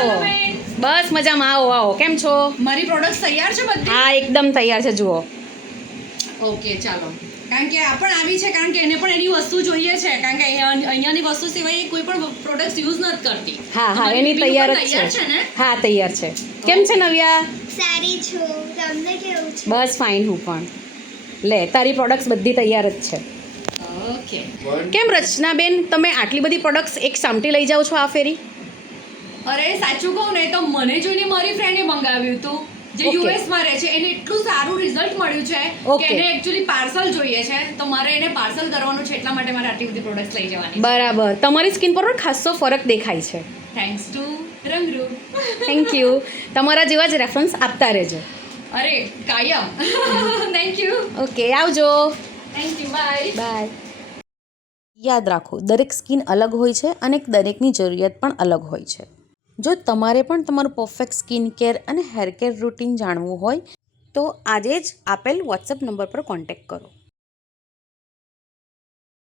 આવો બસ મજામાં આવો આવો કેમ છો મારી પ્રોડક્ટ્સ તૈયાર છે બધી હા એકદમ તૈયાર છે જુઓ ઓકે ચાલો કારણ કે આ પણ આવી છે કારણ કે એને પણ એની વસ્તુ જોઈએ છે કારણ કે અહીંયાની વસ્તુ સિવાય એ કોઈ પણ પ્રોડક્ટ્સ યુઝ નથી કરતી હા હા તમારી એની બેબી તૈયાર પણ જ છે ને હા તૈયાર છે કેમ છે નવ્યા સારી છું તમને કેવું છે બસ ફાઇન હું પણ લે તારી પ્રોડક્ટ્સ બધી તૈયાર જ છે ઓકે કેમ રચનાબેન તમે આટલી બધી પ્રોડક્ટ્સ એક સામટી લઈ જાઓ છો આ ફેરી અરે સાચું કહું ને તો મને જોઈને મારી ફ્રેન્ડે મંગાવ્યું હતું જે Okay. યુએસ માં રહે છે એને એટલું સારું રિઝલ્ટ મળ્યું છે Okay. કે એને એકચ્યુઅલી પાર્સલ જોઈએ છે તો મારે એને પાર્સલ કરવાનું છે એટલા માટે મારે આટલી બધી પ્રોડક્ટ્સ લઈ જવાની બરાબર તમારી સ્કિન પર પણ ખાસો ફરક દેખાય છે થેન્ક્સ ટુ રંગરૂપ થેન્ક યુ તમારા જેવા જ રેફરન્સ આપતા રહેજો અરે કાયમ થેન્ક યુ ઓકે આવજો થેન્ક યુ બાય બાય યાદ રાખો દરેક સ્કિન અલગ હોય છે અને દરેકની જરૂરિયાત પણ અલગ હોય છે જો તમારે પણ તમારું પરફેક્ટ સ્કિન કેર અને હેર કેર રૂટીન જાણવું હોય તો આજે જ આપેલ વોટ્સએપ નંબર પર કોન્ટેક્ટ કરો